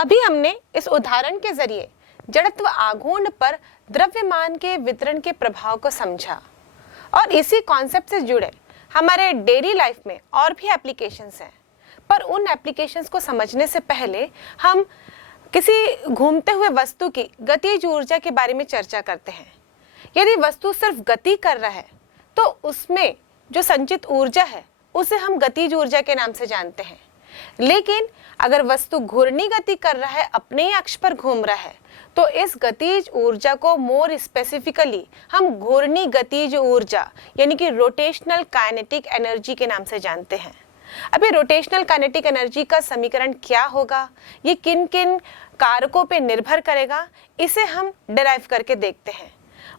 अभी हमने इस उदाहरण के जरिए जड़त्व आघूर्ण पर द्रव्यमान के वितरण के प्रभाव को समझा और इसी कॉन्सेप्ट से जुड़े हमारे डेली लाइफ में और भी एप्लीकेशंस हैं। पर उन एप्लीकेशंस को समझने से पहले हम किसी घूमते हुए वस्तु की गतिज ऊर्जा के बारे में चर्चा करते हैं। यदि वस्तु सिर्फ गति कर रहा है तो उसमें जो संचित ऊर्जा है उसे हम गतिज ऊर्जा के नाम से जानते हैं। लेकिन अगर वस्तु घूर्णी गति कर रहा है, अपने ही अक्ष पर घूम रहा है, तो इस गतिज ऊर्जा को मोर स्पेसिफिकली हम घूर्णी गतिज ऊर्जा यानी कि रोटेशनल काइनेटिक एनर्जी के नाम से जानते हैं। अभी रोटेशनल काइनेटिक एनर्जी का समीकरण क्या होगा, ये किन किन कारकों पे निर्भर करेगा, इसे हम डिराइव करके देखते हैं।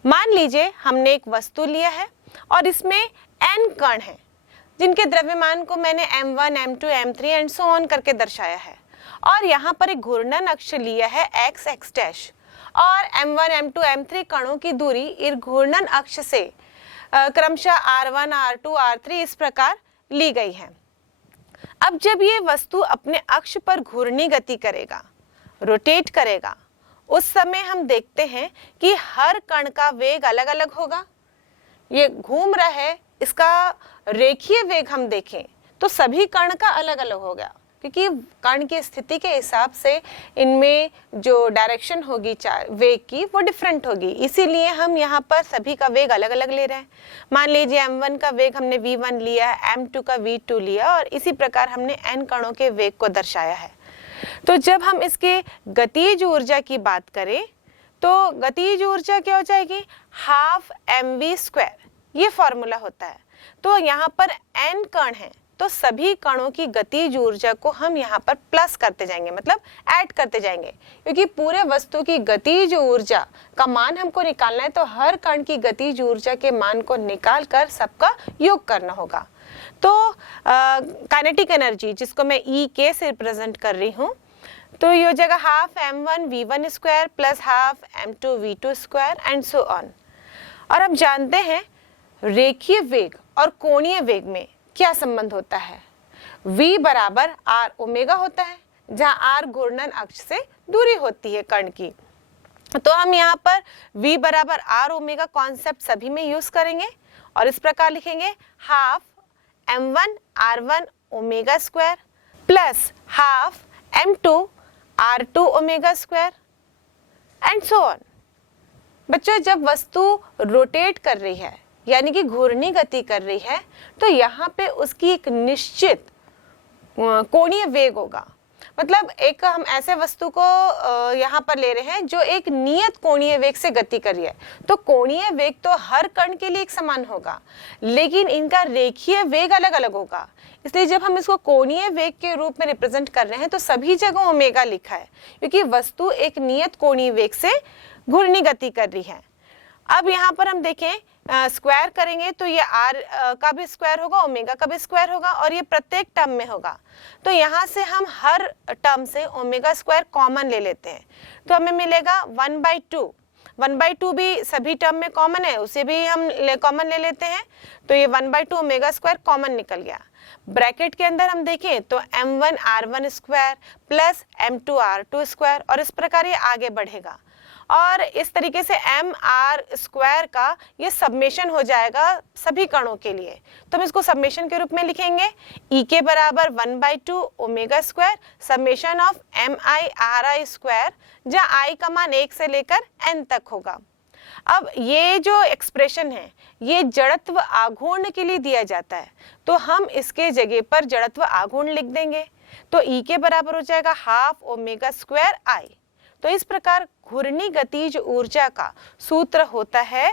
मान लीजिए हमने एक वस्तु लिया है और इसमें n कण हैं जिनके द्रव्यमान को मैंने m1, m2, m3 and so on करके दर्शाया है और यहाँ पर एक घूर्णन अक्ष लिया है x, x डैश और m1, m2, m3 कणों की दूरी इस घूर्णन अक्ष से क्रमशः r1, r2, r3 इस प्रकार ली गई है। अब जब ये वस्तु अपने अक्ष पर घूर्णी गति करेगा, रोटेट करेगा, उस समय हम देखते हैं कि हर कण का वेग अलग अलग होगा। ये घूम रहा है, इसका रेखीय वेग हम देखें तो सभी कण का अलग अलग होगा, क्योंकि कण की स्थिति के हिसाब से इनमें जो डायरेक्शन होगी वेग की वो डिफरेंट होगी। इसीलिए हम यहाँ पर सभी का वेग अलग अलग ले रहे हैं। मान लीजिए m1 का वेग हमने v1 लिया, m2 का v2 लिया और इसी प्रकार हमने n कणों के वेग को दर्शाया है। तो जब हम इसके गतिज ऊर्जा की बात करें तो गतिज ऊर्जा क्या हो जाएगी, हाफ mv², ये फॉर्मूला होता है। तो यहाँ पर n कण है तो सभी कणों की गतिज ऊर्जा को हम यहाँ पर प्लस करते जाएंगे, मतलब ऐड करते जाएंगे, क्योंकि पूरे वस्तु की गतिज ऊर्जा का मान हमको निकालना है। तो हर कण की गतिज ऊर्जा के मान को निकाल कर सबका योग करना होगा। तो काइनेटिक एनर्जी जिसको मैं ई के से रिप्रेजेंट कर रही हूँ, तो ये हो जाएगा half m1 v1² plus half m2 v2² and so on. और हम जानते हैं रेखीय वेग और कोणीय वेग में क्या संबंध होता है। v बराबर r ओमेगा होता है, जहाँ r घूर्णन अक्ष से दूरी होती है कण की। तो हम यहाँ पर v बराबर r ओमेगा कॉन्सेप्ट सभी में यूज करेंगे और इस प्रकार लिखेंगे half m1 r1 omega square plus half m2 r2 omega square and so on. बच्चों, जब वस्तु रोटेट कर रही है यानी कि घूर्णी गति कर रही है तो यहाँ पे उसकी एक निश्चित कोणीय वेग होगा। मतलब एक हम ऐसे वस्तु को यहाँ पर ले रहे हैं जो एक नियत कोणीय वेग से गति कर रही है। तो कोणीय वेग तो हर कण के लिए एक समान होगा, लेकिन इनका रेखीय वेग अलग अलग होगा। इसलिए जब हम इसको कोणीय वेग के रूप में रिप्रेजेंट कर रहे हैं तो सभी जगह ओमेगा लिखा है, क्योंकि वस्तु एक नियत कोणीय वेग से घूर्णी गति कर रही है। अब यहाँ पर हम देखें स्क्वायर करेंगे तो ये r का भी स्क्वायर होगा, ओमेगा का भी स्क्वायर होगा और ये प्रत्येक टर्म में होगा। तो यहाँ से हम हर टर्म से ओमेगा स्क्वायर कॉमन ले लेते हैं तो हमें मिलेगा 1/2। 1/2 भी सभी टर्म में कॉमन है, उसे भी हम कॉमन ले लेते हैं। तो ये 1/2 ओमेगा स्क्वायर कॉमन निकल गया। ब्रैकेट के अंदर हम देखें तो m1 r1 square plus m2 r2 square और इस प्रकार ये आगे बढ़ेगा और इस तरीके से m r स्क्वायर का ये सबमेशन हो जाएगा सभी कणों के लिए। तो हम इसको सबमेशन के रूप में लिखेंगे E के बराबर 1/2 omega square summation of mi ri square, जहाँ i का मान 1 से लेकर n तक होगा। अब ये जो एक्सप्रेशन है ये जड़त्व आघूर्ण के लिए दिया जाता है, तो हम इसके जगह पर जड़त्व आघूर्ण लिख देंगे। तो E के बराबर हो जाएगा हाफ ओमेगा स्क्वायर i। तो इस प्रकार घूर्णी गतिज ऊर्जा का सूत्र होता है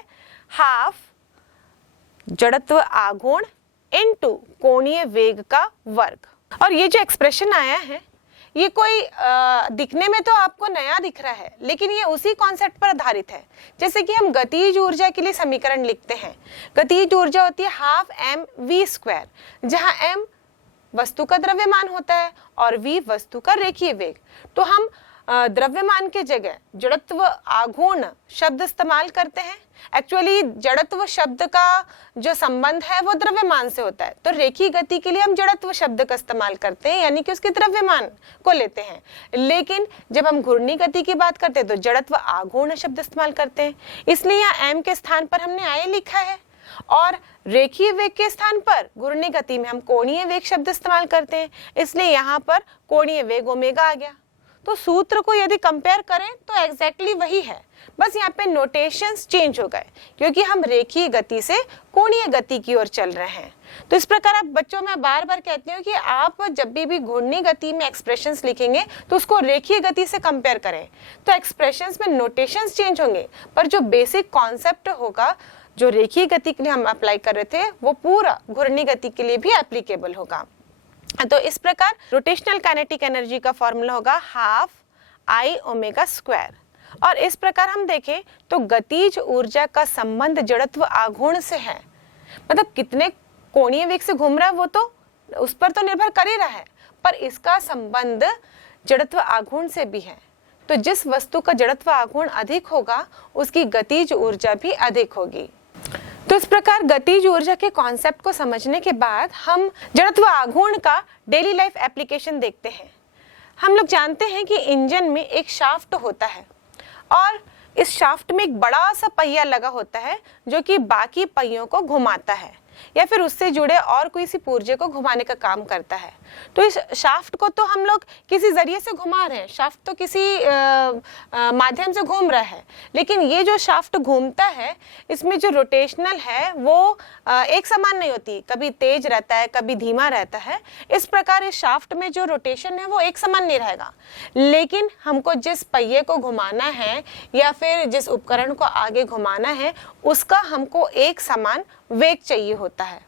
हाफ जड़त्व आघूर्ण इनटू कोणीय वेग का वर्ग। और ये जो एक्सप्रेशन आया है ये कोई दिखने में तो आपको नया दिख रहा है, लेकिन ये उसी कॉन्सेप्ट पर आधारित है। जैसे कि हम गतिज ऊर्जा के लिए समीकरण लिखते हैं, गतिज ऊर्जा होती है हाफ mv², जहाँ m वस्तु का द्रव्यमान होता है और v वस्तु का रेखीय वेग। तो हम द्रव्यमान के जगह जड़त्व आघूर्ण शब्द इस्तेमाल करते हैं। एक्चुअली जड़त्व शब्द का जो संबंध है वो द्रव्यमान से होता है, तो रेखीय गति के लिए हम जड़त्व शब्द का इस्तेमाल करते हैं, यानी कि उसके द्रव्यमान को लेते हैं। लेकिन जब हम घूर्णी गति की बात करते हैं तो जड़त्व आघूर्ण शब्द इस्तेमाल करते हैं। इसलिए यहाँ m के स्थान पर हमने I लिखा है, और रेखीय वेग के स्थान पर घूर्णी गति में हम कोणीय वेग शब्द इस्तेमाल करते हैं, इसलिए यहाँ पर कोणीय वेग ओमेगा आ गया। तो सूत्र को यदि कंपेयर करें तो एग्जैक्टली वही है, बस यहाँ पे नोटेशंस चेंज हो गए क्योंकि हम रेखीय गति से कोणीय गति की ओर चल रहे हैं। तो इस प्रकार आप बच्चों, मैं बार बार कहती हूँ कि आप जब भी घूर्णी गति में एक्सप्रेशंस लिखेंगे तो उसको रेखीय गति से कंपेयर करें, तो एक्सप्रेशंस में नोटेशंस चेंज होंगे पर जो बेसिक कॉन्सेप्ट होगा जो रेखीय गति के लिए हम अप्लाई कर रहे थे वो पूरा घूर्णी गति के लिए भी एप्लीकेबल होगा। तो इस प्रकार रोटेशनल काइनेटिक एनर्जी का फॉर्मूला होगा हाफ I ओमेगा स्क्वायर। और इस प्रकार हम देखें तो गतिज ऊर्जा का संबंध जड़त्व आघूर्ण से है, मतलब कितने कोणीय वेग से घूम रहा है वो तो उस पर तो निर्भर कर ही रहा है, पर इसका संबंध जड़त्व आघूर्ण से भी है। तो जिस वस्तु का जड़त्व आघूर्ण अधिक होगा उसकी गतिज ऊर्जा भी अधिक होगी। तो इस प्रकार गतिज ऊर्जा के कॉन्सेप्ट को समझने के बाद हम जड़त्व आघूर्ण का डेली लाइफ एप्लीकेशन देखते हैं। हम लोग जानते हैं कि इंजन में एक शाफ्ट होता है और इस शाफ्ट में एक बड़ा सा पहिया लगा होता है जो कि बाकी पहियों को घुमाता है या फिर उससे जुड़े और कोई सी पुर्जे को घुमाने का काम करता है। तो इस शाफ्ट को तो हम लोग किसी जरिए से घुमा रहे हैं, शाफ्ट तो किसी माध्यम से घूम रहा है, लेकिन ये जो शाफ्ट घूमता है इसमें जो रोटेशनल है वो एक समान नहीं होती, कभी तेज रहता है कभी धीमा रहता है। इस प्रकार इस शाफ्ट में जो रोटेशन है वो एक समान नहीं रहेगा, लेकिन हमको जिस पहिए को घुमाना है या फिर जिस उपकरण को आगे घुमाना है उसका हमको एक समान वेग चाहिए होता है।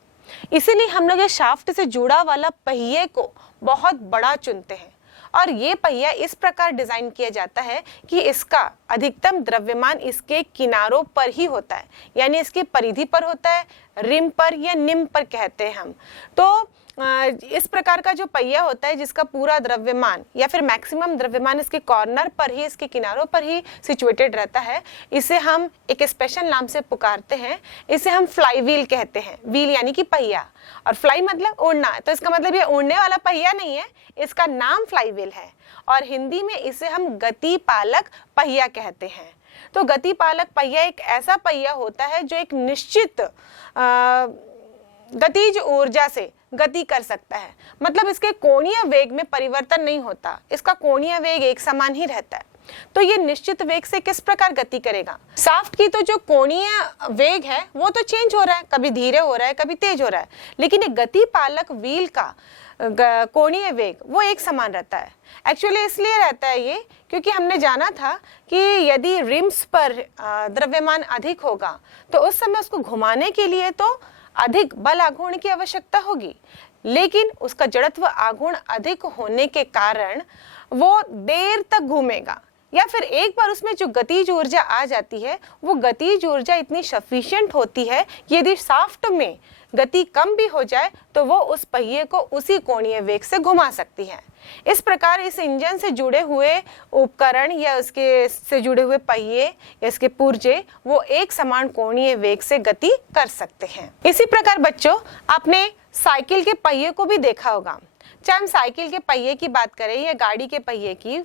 इसीलिए हम लोग इस शाफ्ट से जुड़ा वाला पहिए को बहुत बड़ा चुनते हैं और ये पहिया इस प्रकार डिजाइन किया जाता है कि इसका अधिकतम द्रव्यमान इसके किनारों पर ही होता है, यानी इसकी परिधि पर होता है, रिम पर या निम पर कहते हैं हम। तो इस प्रकार का जो पहिया होता है जिसका पूरा द्रव्यमान या फिर मैक्सिमम द्रव्यमान इसके कॉर्नर पर ही, इसके किनारों पर ही सिचुएटेड रहता है, इसे हम एक स्पेशल नाम से पुकारते हैं। इसे हम फ्लाई व्हील कहते हैं। व्हील यानी कि पहिया और फ्लाई मतलब उड़ना, तो इसका मतलब ये उड़ने वाला पहिया नहीं है, इसका नाम फ्लाई व्हील है और हिंदी में इसे हम गति पालक पहिया कहते हैं। तो गति पालक पहिया एक ऐसा पहिया होता है जो एक निश्चित गतिज ऊर्जा से गति कर सकता है, मतलब इसके कोणीय वेग में परिवर्तन नहीं होता, इसका कोणीय वेग एक समान ही रहता है। तो ये निश्चित वेग से किस प्रकार गति करेगा? शाफ्ट की तो जो कोणीय वेग है वो तो चेंज हो रहा है, कभी धीरे हो रहा है कभी तेज हो रहा है, लेकिन एक गति पालक व्हील का कोणीय वेग वो एक समान रहता है। एक्चुअली इसलिए रहता है ये क्योंकि हमने जाना था कि यदि रिम्स पर द्रव्यमान अधिक होगा तो उस समय उसको घुमाने के लिए तो अधिक बल आघूर्ण की आवश्यकता होगी, लेकिन उसका जड़त्व आघूर्ण अधिक होने के कारण वो देर तक घूमेगा, या फिर एक बार उसमें जो गतिज ऊर्जा आ जाती है वो गतिज ऊर्जा इतनी सफिशिएंट होती है कि यदि शाफ्ट में गति कम भी हो जाए तो वो उस पहिए को उसी कोणीय वेग से घुमा सकती है। इस प्रकार इस इंजन से जुड़े हुए उपकरण या उसके से जुड़े हुए पहिए या इसके पुर्जे वो एक समान कोणीय वेग से गति कर सकते हैं। इसी प्रकार बच्चों आपने साइकिल के पहिए को भी देखा होगा। चाहे हम साइकिल के पहिए की बात करें या गाड़ी के पहिए की,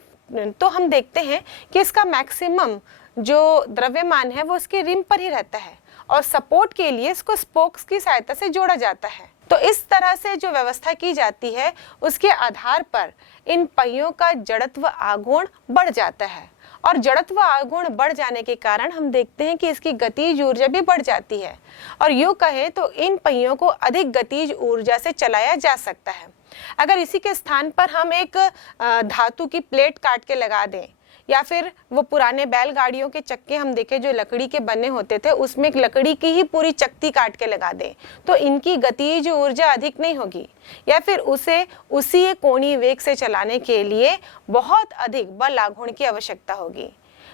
तो हम देखते हैं कि इसका मैक्सिमम जो द्रव्यमान है वो उसके रिम पर ही रहता है और सपोर्ट के लिए इसको स्पोक्स की सहायता से जोड़ा जाता है। तो इस तरह से जो व्यवस्था की जाती है उसके आधार पर इन पहियों का जड़त्व आघूर्ण बढ़ जाता है और जड़त्व आघूर्ण बढ़ जाने के कारण हम देखते हैं कि इसकी गतिज ऊर्जा भी बढ़ जाती है और यूं कहें तो इन पहियों को अधिक गतिज ऊर्जा से चलाया जा सकता है। अगर इसी के स्थान पर हम एक धातु की प्लेट काट के लगा दें या फिर वो पुराने बैलगाड़ियों के चक्के हम देखें जो लकड़ी के बने होते थे उसमें एक लकड़ी की ही पूरी चक्ति काट के लगा दें तो इनकी गतिज ऊर्जा अधिक नहीं होगी, या फिर उसे उसी कोणीय वेग से चलाने के लिए बहुत अधिक बल आघूर्ण की आवश्यकता होगी।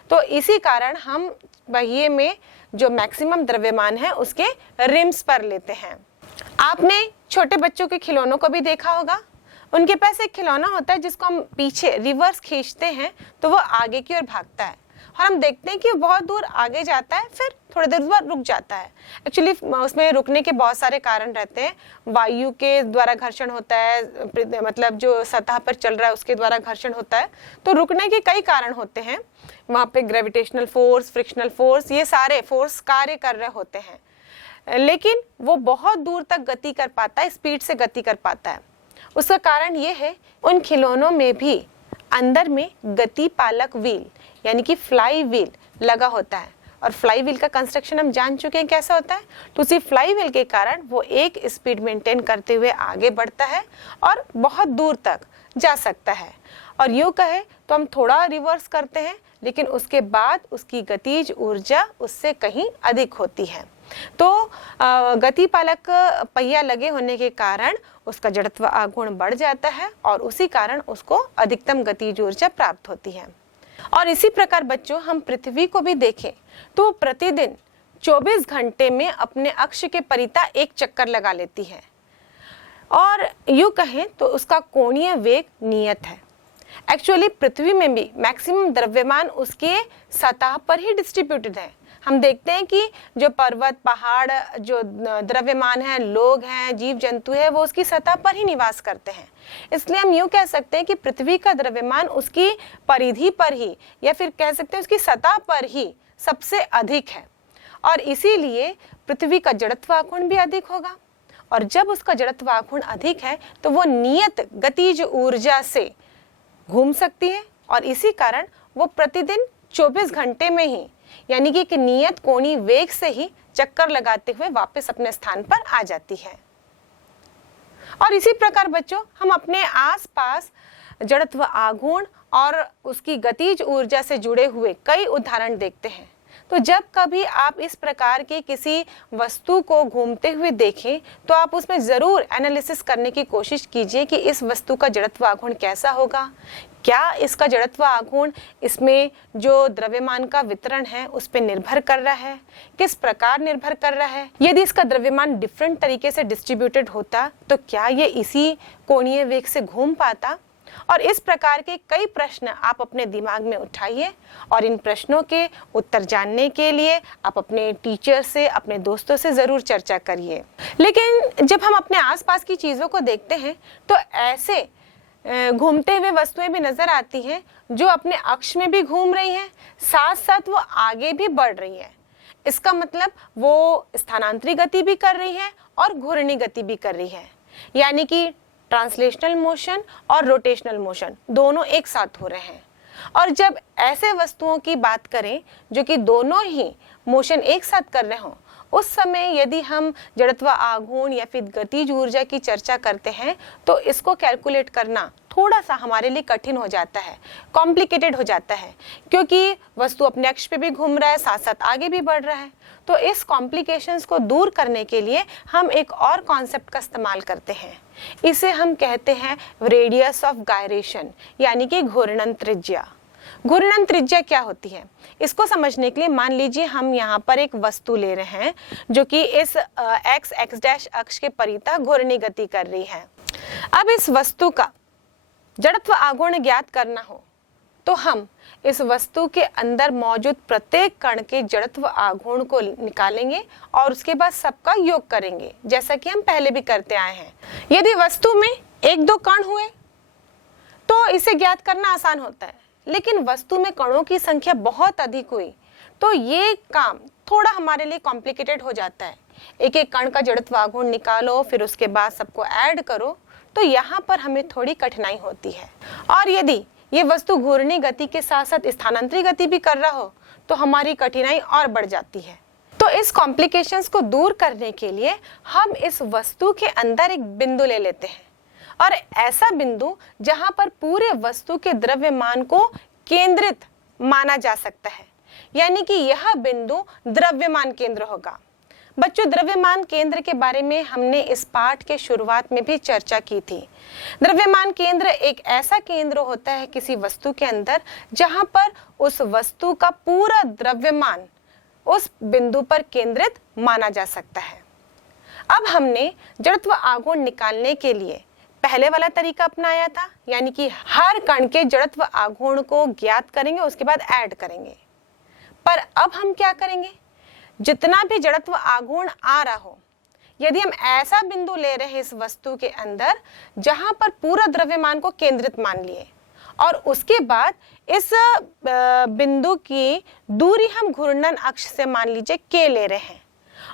तो इसी कारण हम पहिए में जो मैक्सिमम द्रव्यमान है उसके रिम्स पर लेते हैं। आपने छोटे बच्चों के खिलौनों को भी देखा होगा, उनके पास एक खिलौना होता है जिसको हम पीछे रिवर्स खींचते हैं तो वो आगे की ओर भागता है, और हम देखते हैं कि वो बहुत दूर आगे जाता है, फिर थोड़ी देर बाद रुक जाता है। एक्चुअली उसमें रुकने के बहुत सारे कारण रहते हैं। वायु के द्वारा घर्षण होता है, मतलब जो सतह पर चल रहा है उसके द्वारा घर्षण होता है, तो रुकने के कई कारण होते हैं। वहाँ पे ग्रेविटेशनल फोर्स, फ्रिक्शनल फोर्स, ये सारे फोर्स कार्य कर रहे होते हैं, लेकिन वो बहुत दूर तक गति कर पाता है, स्पीड से गति कर पाता है। उसका कारण ये है, उन खिलौनों में भी अंदर में गति पालक व्हील यानी कि फ्लाई व्हील लगा होता है, और फ्लाई व्हील का कंस्ट्रक्शन हम जान चुके हैं कैसा होता है। तो उसी फ्लाई व्हील के कारण वो एक स्पीड मेंटेन करते हुए आगे बढ़ता है और बहुत दूर तक जा सकता है। और यूँ कहे तो हम थोड़ा रिवर्स करते हैं, लेकिन उसके बाद उसकी गतिज ऊर्जा उससे कहीं अधिक होती है। तो गति पालक पहिया लगे होने के कारण उसका जड़त्व आघूर्ण बढ़ जाता है, और उसी कारण उसको अधिकतम गतिज ऊर्जा प्राप्त होती है। और इसी प्रकार बच्चों, हम पृथ्वी को भी देखें तो प्रतिदिन 24 घंटे में अपने अक्ष के परिता एक चक्कर लगा लेती है, और यूं कहें तो उसका कोणीय वेग नियत है। एक्चुअली पृथ्वी में भी मैक्सिमम द्रव्यमान उसके सतह पर ही डिस्ट्रीब्यूटेड है। हम देखते हैं कि जो पर्वत, पहाड़, जो द्रव्यमान है, लोग हैं, जीव जंतु है, वो उसकी सतह पर ही निवास करते हैं। इसलिए हम यूं कह सकते हैं कि पृथ्वी का द्रव्यमान उसकी परिधि पर ही, या फिर कह सकते हैं उसकी सतह पर ही सबसे अधिक है, और इसीलिए पृथ्वी का जड़त्व आघूर्ण भी अधिक होगा। और जब उसका जड़त्व आघूर्ण अधिक है तो वो नियत गतिज ऊर्जा से घूम सकती है, और इसी कारण वो प्रतिदिन 24 घंटे में ही, यानी कि एक नियत कोणीय वेग से ही चक्कर लगाते हुए वापस अपने स्थान पर आ जाती है। और इसी प्रकार बच्चों, हम अपने आसपास जड़त्व आघूर्ण और उसकी गतिज ऊर्जा से जुड़े हुए कई उदाहरण देखते हैं। तो जब कभी आप इस प्रकार की किसी वस्तु को घूमते हुए देखें तो आप उसमें ज़रूर एनालिसिस करने की कोशिश कीजिए कि इस वस्तु का जड़त्व आघूर्ण कैसा होगा, क्या इसका जड़त्व आघूर्ण इसमें जो द्रव्यमान का वितरण है उस पर निर्भर कर रहा है, किस प्रकार निर्भर कर रहा है। यदि इसका द्रव्यमान डिफरेंट तरीके से डिस्ट्रीब्यूटेड होता तो क्या ये इसी कोणीय वेग से घूम पाता। और इस प्रकार के कई प्रश्न आप अपने दिमाग में उठाइए, और इन प्रश्नों के उत्तर जानने के लिए आप अपने टीचर से, अपने दोस्तों से ज़रूर चर्चा करिए। लेकिन जब हम अपने आसपास की चीज़ों को देखते हैं तो ऐसे घूमते हुए वस्तुएं भी नजर आती हैं जो अपने अक्ष में भी घूम रही हैं, साथ साथ वो आगे भी बढ़ रही हैं। इसका मतलब वो स्थानांतरी गति भी कर रही है और घूर्णी गति भी कर रही है, यानी कि ट्रांसलेशनल मोशन और रोटेशनल मोशन दोनों एक साथ हो रहे हैं। और जब ऐसे वस्तुओं की बात करें जो कि दोनों ही मोशन एक साथ कर रहे हों, उस समय यदि हम जड़त्व आघूर्ण या फिर गतिज ऊर्जा की चर्चा करते हैं तो इसको कैलकुलेट करना थोड़ा सा हमारे लिए कठिन हो जाता है, कॉम्प्लिकेटेड हो जाता है, क्योंकि वस्तु अपने अक्ष पे भी घूम रहा है, साथ साथ आगे भी बढ़ रहा है। तो इस कॉम्प्लिकेशंस को दूर करने के लिए हम एक और कॉन्सेप्ट का इस्तेमाल करते हैं। इसे हम कहते हैं रेडियस ऑफ गायरेशन, यानी कि घूर्णन त्रिज्या। घूर्णन त्रिज्या क्या होती है, इसको समझने के लिए मान लीजिए हम यहाँ पर एक वस्तु ले रहे हैं जो कि इस x डैश अक्ष के परितः घूर्णी गति कर रही है। अब इस वस्तु का जड़त्व आघूर्ण ज्ञात करना हो तो हम इस वस्तु के अंदर मौजूद प्रत्येक कण के जड़त्व आघूर्ण को निकालेंगे और उसके बाद सबका योग करेंगे, जैसा कि हम पहले भी करते आए हैं। यदि वस्तु में 1-2 कण हुए तो इसे ज्ञात करना आसान होता है, लेकिन वस्तु में कणों की संख्या बहुत अधिक हुई तो ये काम थोड़ा हमारे लिए कॉम्प्लिकेटेड हो जाता है। एक एक कण का जड़त्व आघूर्ण निकालो, फिर उसके बाद सबको ऐड करो, तो यहाँ पर हमें थोड़ी कठिनाई होती है। और यदि ये वस्तु घूर्णी गति के साथ साथ स्थानांतरी गति भी कर रहा हो तो हमारी कठिनाई और बढ़ जाती है। तो इस कॉम्प्लिकेशंस को दूर करने के लिए हम इस वस्तु के अंदर एक बिंदु ले लेते हैं, और ऐसा बिंदु जहां पर पूरे वस्तु के द्रव्यमान को केंद्रित माना जा सकता है, यानी कि यह बिंदु द्रव्यमान केंद्र होगा। बच्चों, द्रव्यमान केंद्र के बारे में हमने इस पाठ के शुरुआत में भी चर्चा की थी। द्रव्यमान केंद्र एक ऐसा केंद्र होता है किसी वस्तु के अंदर जहां पर उस वस्तु का पूरा द्रव्यमान उस बिंदु पर केंद्रित माना जा सकता है। अब हमने जड़त्व आघूर्ण निकालने के लिए पहले वाला तरीका अपनाया था, यानी कि हर कण के जड़त्व आघूर्ण को ज्ञात करेंगे, उसके बाद ऐड करेंगे। पर अब हम क्या करेंगे, जितना भी जड़त्व आघूर्ण आ रहा हो, यदि हम ऐसा बिंदु ले रहे हैं इस वस्तु के अंदर जहां पर पूरा द्रव्यमान को केंद्रित मान लिए, और उसके बाद इस बिंदु की दूरी हम घूर्णन अक्ष से मान लीजिए k ले रहे हैं,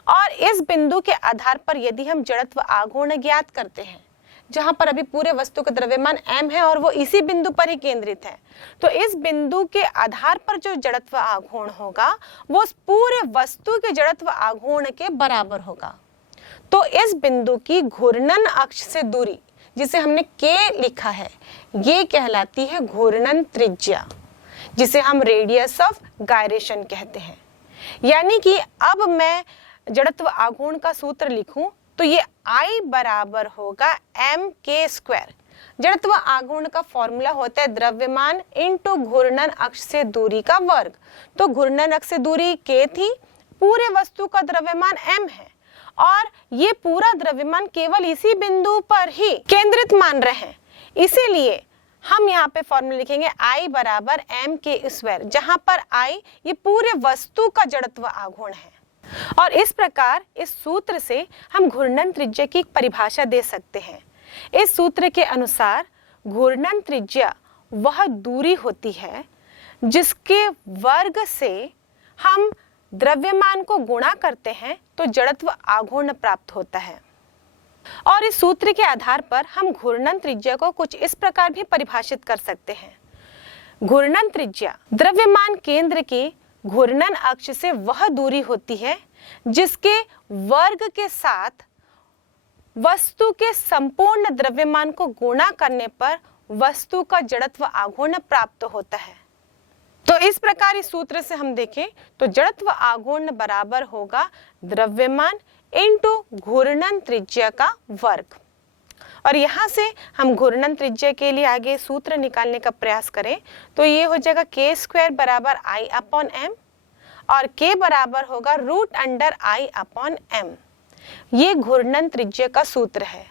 और इस बिंदु के आधार पर यदि हम जड़त्व आघूर्ण ज्ञात करते हैं, जहां पर अभी पूरे वस्तु का द्रव्यमान m है और वो इसी बिंदु पर ही केंद्रित है, तो इस बिंदु के आधार पर जो जड़त्व आघूर्ण होगा वो उस पूरे वस्तु के जड़त्व आघूर्ण के बराबर होगा। तो इस बिंदु की घूर्णन अक्ष से दूरी, जिसे हमने k लिखा है, ये कहलाती है घूर्णन त्रिज्या, जिसे हम रेडियस ऑफ गायरेशन कहते हैं। यानी कि अब मैं जड़त्व आघूर्ण का सूत्र लिखूं तो ये I बराबर होगा mk²। जड़त्व आघूर्ण का फॉर्मूला होता है द्रव्यमान इंटू घूर्णन अक्ष से दूरी का वर्ग। तो घूर्णन अक्ष से दूरी k थी, पूरे वस्तु का द्रव्यमान m है, और ये पूरा द्रव्यमान केवल इसी बिंदु पर ही केंद्रित मान रहे हैं, इसीलिए हम यहाँ पे फॉर्मूला लिखेंगे I बराबर mk², जहां पर I ये पूरे वस्तु का जड़त्व आघूर्ण है। और इस प्रकार इस सूत्र से हम घूर्णन त्रिज्या की एक परिभाषा दे सकते हैं। इस सूत्र के अनुसार घूर्णन त्रिज्या वह दूरी होती है जिसके वर्ग से हम द्रव्यमान को गुणा करते हैं तो जड़त्व आघूर्ण प्राप्त होता है। और इस सूत्र के आधार पर हम घूर्णन त्रिज्या को कुछ इस प्रकार भी परिभाषित कर सकते हैं। घूर्णन त्रिज्या द्रव्यमान केंद्र की घूर्णन अक्ष से वह दूरी होती है जिसके वर्ग के साथ वस्तु के संपूर्ण द्रव्यमान को गुणा करने पर वस्तु का जड़त्व आघूर्ण प्राप्त होता है। तो इस प्रकार इस सूत्र से हम देखें तो जड़त्व आघूर्ण बराबर होगा द्रव्यमान इंटू घूर्णन त्रिज्या का वर्ग। और यहाँ से हम घूर्णन त्रिज्या के लिए आगे सूत्र निकालने का प्रयास करें तो ये हो जाएगा k² बराबर I/m, और k बराबर होगा √I/m। ये घूर्णन त्रिज्या का सूत्र है।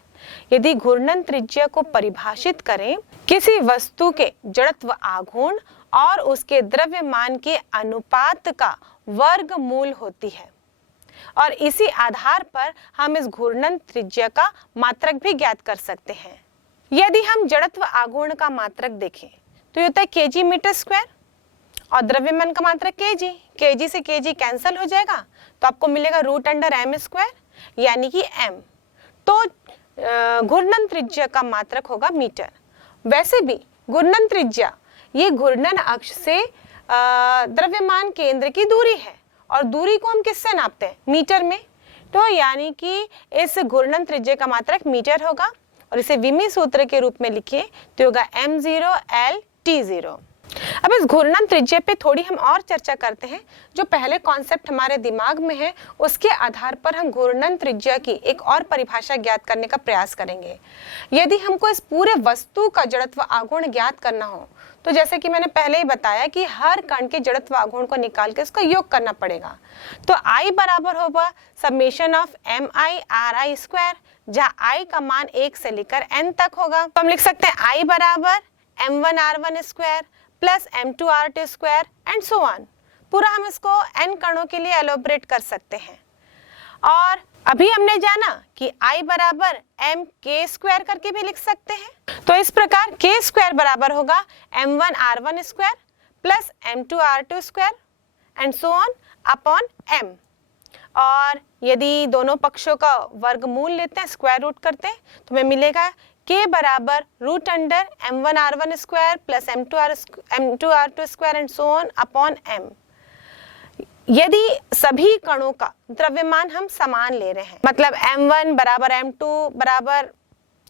यदि घूर्णन त्रिज्या को परिभाषित करें किसी वस्तु के जड़त्व आघूर्ण और उसके द्रव्यमान के अनुपात का वर्गमूल होती है, और इसी आधार पर हम इस घूर्णन त्रिज्या का मात्रक भी ज्ञात कर सकते हैं। यदि हम जड़त्व आघूर्ण का मात्रक देखें तो ये होता है kg मीटर स्क्वायर, और द्रव्यमान का मात्रक kg, kg से kg कैंसिल हो जाएगा तो आपको मिलेगा √m², यानी कि m। तो घूर्णन त्रिज्या का मात्रक होगा मीटर। वैसे भी घूर्णन त्रिज्या ये घूर्णन अक्ष से द्रव्यमान केंद्र की दूरी है, और दूरी को हम किससे नापते हैं, मीटर में। तो यानी कि इस घूर्णन त्रिज्या का मात्रक मीटर होगा, और इसे विमी सूत्र के रूप में लिखिए तो होगा m0L/t0। अब इस घूर्णन त्रिज्या पे थोड़ी हम और चर्चा करते हैं। जो पहले कॉन्सेप्ट हमारे दिमाग में है उसके आधार पर हम घूर्णन त्रिज्या की एक और परिभाषा ज्ञात करने का प्रयास करेंगे। यदि हमको इस पूरे वस्तु का जड़त्व आघूर्ण ज्ञात करना हो तो जैसे कि मैंने पहले ही बताया कि हर कण के जड़त्व आघूर्ण को निकाल के इसका योग करना पड़ेगा। तो I बराबर होगा समेशन ऑफ MI/RI², जहाँ I का मान 1 से लेकर n तक होगा। तो हम लिख सकते हैं I बराबर m1r1² plus m2r2² and so on. पूरा हम इसको n कणों के लिए एलोबरेट कर सकते हैं। और अभी हमने जाना कि I बराबर mk² करके भी लिख सकते हैं। तो इस प्रकार k² बराबर होगा m1r1² plus m2r2² and so on upon m। और यदि दोनों पक्षों का वर्गमूल लेते हैं, स्क्वायर रूट करते हैं, तो हमें मिलेगा k बराबर √m1r1² plus m2r2² and so on upon m। यदि सभी कणों का द्रव्यमान हम समान ले रहे हैं, मतलब m1 बराबर m2 बराबर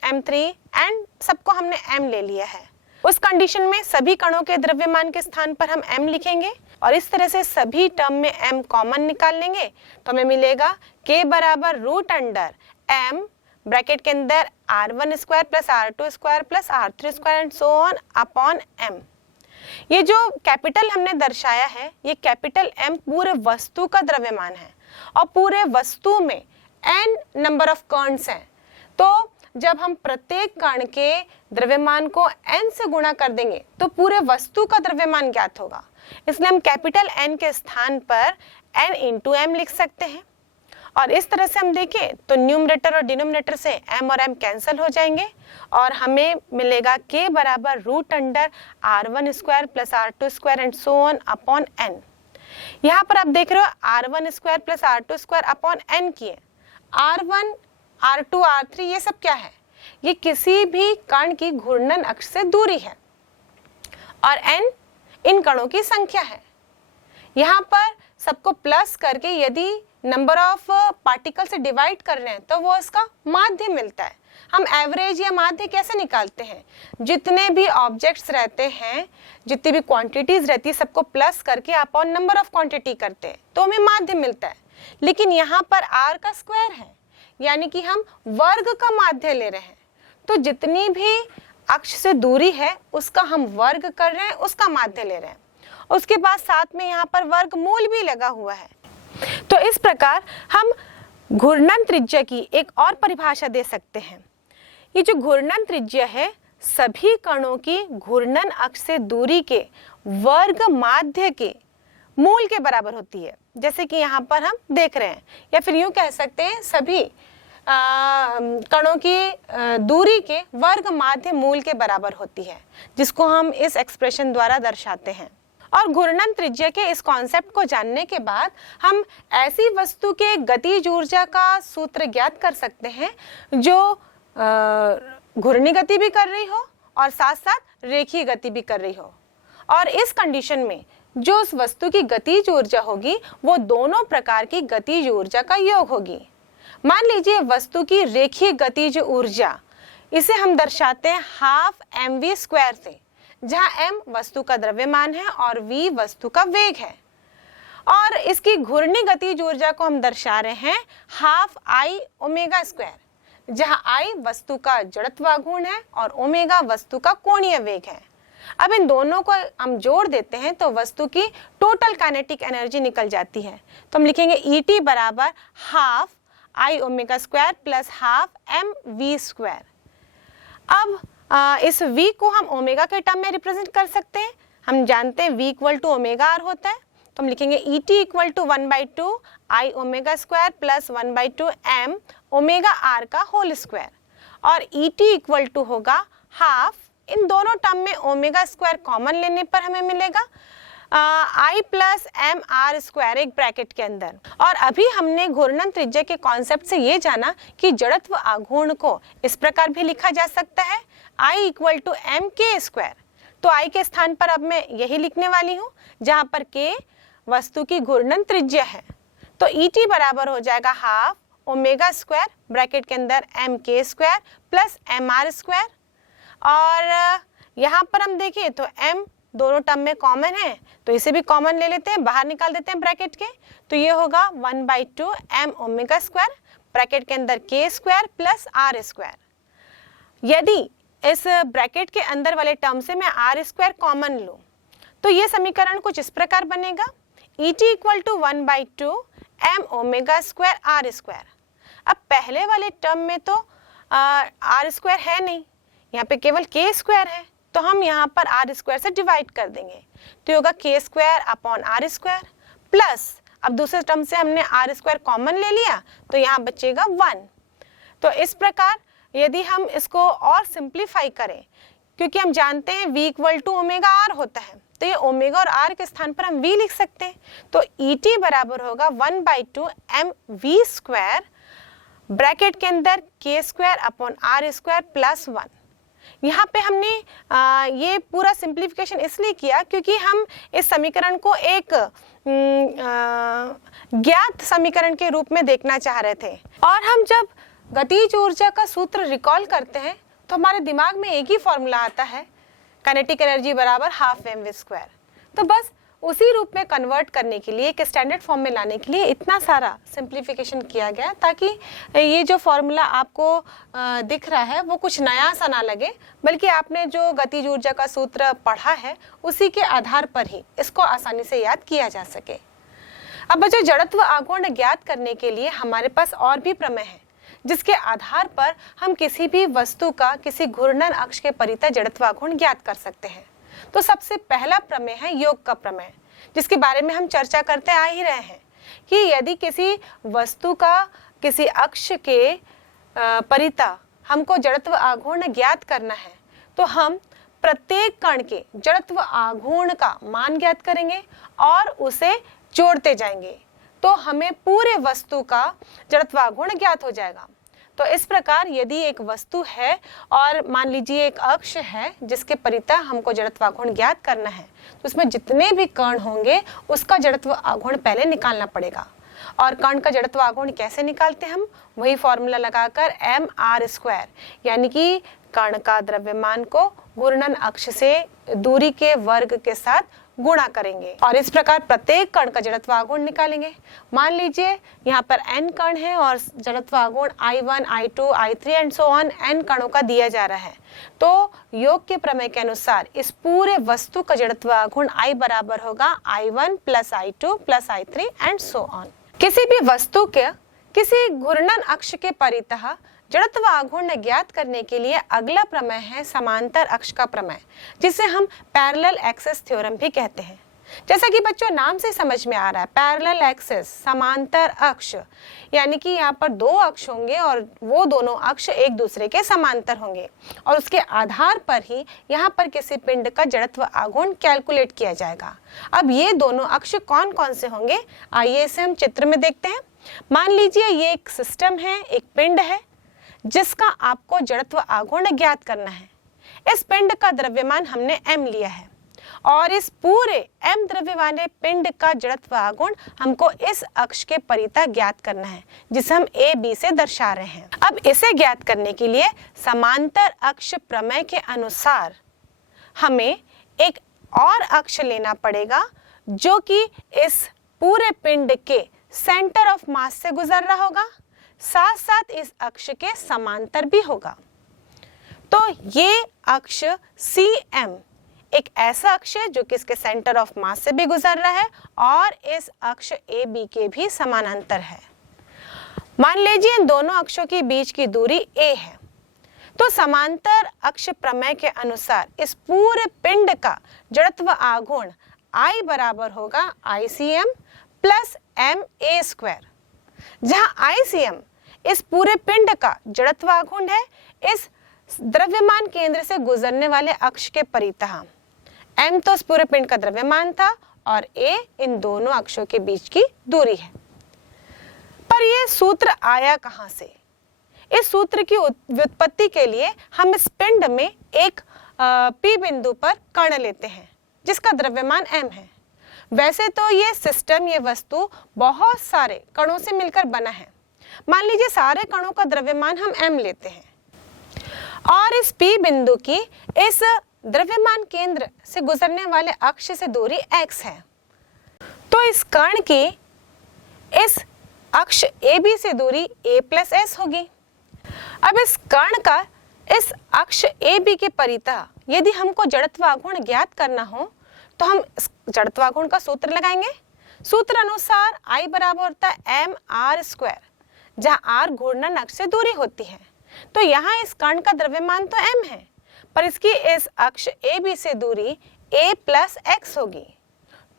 m3 एंड सबको हमने m ले लिया है, उस कंडीशन में सभी कणों के द्रव्यमान के स्थान पर हम m लिखेंगे और इस तरह से सभी टर्म में m कॉमन निकाल लेंगे तो हमें मिलेगा k बराबर √m ब्रैकेट के अंदर r1² plus r2² plus r3² and so on upon m। ये जो कैपिटल हमने दर्शाया है, ये कैपिटल M पूरे वस्तु का द्रव्यमान है और पूरे वस्तु में n नंबर ऑफ कणस हैं। तो जब हम प्रत्येक कण के द्रव्यमान को n से गुणा कर देंगे तो पूरे वस्तु का द्रव्यमान ज्ञात होगा। इसलिए हम कैपिटल N के स्थान पर n इंटू m लिख सकते हैं। और इस तरह से हम देखें तो न्यूमरेटर और डिनोमिनेटर से m और m कैंसिल हो जाएंगे और हमें मिलेगा k बराबर root under r1 square plus r2 square and so on upon n। यहाँ पर आप देख रहे हो r1 square plus r2 square upon n की है। r1, r2, r3 ये सब क्या है? ये किसी भी कण की घूर्णन अक्ष से दूरी है और n इन कणों की संख्या है। यहाँ पर सबको प्लस करके यदि नंबर ऑफ पार्टिकल से डिवाइड कर रहे हैं तो वो इसका माध्य मिलता है। हम एवरेज या माध्य कैसे निकालते हैं? जितने भी ऑब्जेक्ट्स रहते हैं, जितनी भी क्वांटिटीज रहती है, सबको प्लस करके अपॉन नंबर ऑफ क्वांटिटी करते हैं तो हमें माध्य मिलता है। लेकिन यहाँ पर r का स्क्वायर है, यानी कि हम वर्ग का माध्य ले रहे हैं। तो जितनी भी अक्ष से दूरी है उसका हम वर्ग कर रहे हैं, उसका माध्य ले रहे हैं। उसके बाद साथ में यहाँ पर वर्गमूल भी लगा हुआ है। तो इस प्रकार हम घूर्णन त्रिज्या की एक और परिभाषा दे सकते हैं। ये जो घूर्णन त्रिज्या है सभी कणों की घूर्णन अक्ष से दूरी के वर्ग माध्य के मूल के बराबर होती है, जैसे कि यहाँ पर हम देख रहे हैं। या फिर यूं कह सकते हैं सभी कणों की दूरी के वर्ग माध्य मूल के बराबर होती है, जिसको हम इस एक्सप्रेशन द्वारा दर्शाते हैं। और घूर्णन त्रिज्या के इस कॉन्सेप्ट को जानने के बाद हम ऐसी वस्तु के गतिज ऊर्जा का सूत्र ज्ञात कर सकते हैं जो घूर्णी गति भी कर रही हो और साथ साथ रेखीय गति भी कर रही हो। और इस कंडीशन में जो उस वस्तु की गतिज ऊर्जा होगी वो दोनों प्रकार की गतिज ऊर्जा का योग होगी। मान लीजिए वस्तु की रेखीय गतिज ऊर्जा, इसे हम दर्शाते हैं हाफ mv स्क्वायर से, जहां m वस्तु का द्रव्यमान है और v वस्तु का वेग है। और इसकी घूर्णी गतिज ऊर्जा को हम दर्शा रहे हैं हाफ i ओमेगा स्क्वायर, जहां i वस्तु का जड़त्व आघूर्ण है और ओमेगा वस्तु का कोणीय वेग है। अब इन दोनों को हम जोड़ देते हैं तो वस्तु की टोटल काइनेटिक एनर्जी निकल जाती है। तो हम लिखेंगे Et बराबर half i omega square plus half m v square. अब इस v को हम ओमेगा के टर्म में रिप्रेजेंट कर सकते हैं। हम जानते हैं v equal to omega r होता है, तो हम लिखेंगे Et equal to 1/2 i omega square plus 1/2 m omega r का होल स्क्वायर। और Et इक्वल टू होगा हाफ, इन दोनों टर्म में ओमेगा स्क्वायर कॉमन लेने पर हमें मिलेगा i plus M R square एक ब्रैकेट के अंदर। और अभी हमने घूर्णन त्रिज्या के कॉन्सेप्ट से ये जाना कि जड़त्व आघूर्ण को इस प्रकार भी लिखा जा सकता है i equal to M K square. तो i के स्थान पर अब मैं यही लिखने वाली हूँ, जहाँ पर k वस्तु की घूर्णन त्रिज्या है। तो Et बराबर हो जाएगा हाफ ओमेगा स्क्वायर ब्रैकेट के अंदर M K square plus M R square. और यहाँ पर हम देखें तो m दोनों टर्म में कॉमन है, तो इसे भी कॉमन ले लेते हैं, बाहर निकाल देते हैं ब्रैकेट के। तो ये होगा 1/2 m ओमेगा स्क्वायर ब्रैकेट के अंदर k square plus r square. यदि इस ब्रैकेट के अंदर वाले टर्म से मैं r स्क्वायर कॉमन लूँ तो ये समीकरण कुछ इस प्रकार बनेगा Et equal to 1/2 m omega square r square. अब पहले वाले टर्म में तो r स्क्वायर है नहीं, यहाँ पे केवल k स्क्वायर है, तो हम यहाँ पर r स्क्वायर से डिवाइड कर देंगे तो होगा k square upon r square plus, अब दूसरे टर्म से हमने r स्क्वायर कॉमन ले लिया तो यहाँ बचेगा 1। तो इस प्रकार यदि हम इसको और सिंप्लीफाई करें, क्योंकि हम जानते हैं v equal to omega r होता है, तो ये ओमेगा और r के स्थान पर हम v लिख सकते हैं। तो Et बराबर होगा 1/2 m v स्क्वायर ब्रैकेट के अंदर k square upon r square plus 1। यहाँ पे हमने ये पूरा सिंप्लीफिकेशन इसलिए किया क्योंकि हम इस समीकरण को एक ज्ञात समीकरण के रूप में देखना चाह रहे थे। और हम जब गतिज ऊर्जा का सूत्र रिकॉल करते हैं तो हमारे दिमाग में एक ही फॉर्मूला आता है, काइनेटिक एनर्जी बराबर हाफ एम वी स्क्वायर। तो बस उसी रूप में कन्वर्ट करने के लिए, एक स्टैंडर्ड फॉर्म में लाने के लिए इतना सारा सिंप्लीफिकेशन किया गया ताकि ये जो फॉर्मूला आपको दिख रहा है वो कुछ नया सा ना लगे, बल्कि आपने जो गतिज ऊर्जा का सूत्र पढ़ा है उसी के आधार पर ही इसको आसानी से याद किया जा सके। अब बच्चों, जड़त्व आघूर्ण ज्ञात करने के लिए हमारे पास और भी प्रमेय है, जिसके आधार पर हम किसी भी वस्तु का किसी घूर्णन अक्ष के परितः जड़त्वाघूर्ण ज्ञात कर सकते हैं। तो सबसे पहला प्रमेय है योग का प्रमेय, जिसके बारे में हम चर्चा करते आ ही रहे हैं कि यदि किसी वस्तु का किसी अक्ष के परितः हमको जड़त्व आघूर्ण ज्ञात करना है तो हम प्रत्येक कण के जड़त्व आघूर्ण का मान ज्ञात करेंगे और उसे जोड़ते जाएंगे, तो हमें पूरे वस्तु का जड़त्व आघूर्ण ज्ञात हो जाएगा। तो इस प्रकार यदि एक वस्तु है और मान लीजिए एक अक्ष है जिसके परितः हमको जड़त्व आघूर्ण ज्ञात करना है, तो उसमें जितने भी कण होंगे उसका जड़त्व आघूर्ण पहले निकालना पड़ेगा। और कण का जड़त्व आघूर्ण कैसे निकालते हैं हम? वही फॉर्मूला लगाकर mr², यानी कि कण का द्रव्यमान को घूर्णन अक्ष से दूरी के वर्ग के साथ गुणा करेंगे और इस प्रकार प्रत्येक कण का जड़त्व आघूर्ण निकालेंगे। मान लीजिए यहाँ पर n कण है और जड़त्व आघूर्ण I1, I2, I3 and so on n कणों का दिया जा रहा है। तो योग के प्रमेय के अनुसार इस पूरे वस्तु का जड़त्व आघूर्ण I बराबर होगा I1 plus I2 plus I3 and so on. किसी भी वस्तु के किसी घूर्णन अक्ष के परितः जड़त्व आघूर्ण ज्ञात करने के लिए अगला प्रमेय है समांतर अक्ष का प्रमेय, जिसे हम पैरेलल एक्सिस थ्योरम भी कहते हैं। जैसा कि बच्चों नाम से समझ में आ रहा है, पैरेलल एक्सिस समांतर अक्ष, यानी कि यहाँ पर दो अक्ष होंगे और वो दोनों अक्ष एक दूसरे के समांतर होंगे और उसके आधार पर ही यहाँ पर किसी पिंड का जड़त्व आघूर्ण कैलकुलेट किया जाएगा। अब ये दोनों अक्ष कौन कौन से होंगे, आइए इसे हम चित्र में देखते हैं। मान लीजिए ये एक सिस्टम है, एक पिंड है जिसका आपको जड़त्व आघूर्ण ज्ञात करना है। इस पिंड का द्रव्यमान हमने m लिया है और इस पूरे m द्रव्यमान पिंड का जड़त्व आघूर्ण हमको इस अक्ष के परितः ज्ञात करना है, जिसे हम a b से दर्शा रहे हैं। अब इसे ज्ञात करने के लिए समांतर अक्ष प्रमेय के अनुसार हमें एक और अक्ष लेना पड़ेगा जो कि इस पूरे पिंड के सेंटर ऑफ मास से गुजर रहा होगा, साथ साथ इस अक्ष के समांतर भी होगा। तो ये अक्ष CM एक ऐसा अक्ष है जो कि इसके सेंटर ऑफ मास से भी गुजर रहा है और इस अक्ष AB के भी समानांतर है। मान लीजिए इन दोनों अक्षों के बीच की दूरी a है। तो समांतर अक्ष प्रमेय के अनुसार इस पूरे पिंड का जड़त्व आघूर्ण I बराबर होगा ICM प्लस MA², जहां ICM इस पूरे पिंड का जड़त्व आघूर्ण है इस द्रव्यमान केंद्र से गुजरने वाले अक्ष के परितः। m तो इस पूरे पिंड का द्रव्यमान था और a इन दोनों अक्षों के बीच की दूरी है। पर यह सूत्र आया कहां से? इस सूत्र की व्युत्पत्ति के लिए हम इस पिंड में एक P बिंदु पर कण लेते हैं जिसका द्रव्यमान m है। वैसे तो ये सिस्टम, ये वस्तु बहुत सारे कणों से मिलकर बना है। मान लीजिए सारे कणों का द्रव्यमान हम m लेते हैं और इस P बिंदु की इस द्रव्यमान केंद्र से गुजरने वाले अक्ष से दूरी x है। तो इस कण की इस अक्ष AB से दूरी a प्लस s होगी। अब इस कण का इस अक्ष AB के परितः यदि हमको जड़त्व आघूर्ण ज्ञात करना हो तो हम जड़त्व आघूर्ण का सूत्र लगाएंगे। सूत्र अनुसार I बराबर होता है mr², जहां r घूर्णन अक्ष से दूरी होती है। तो यहाँ इस कण का द्रव्यमान तो m है, पर इसकी इस अक्ष AB से दूरी a प्लस x होगी।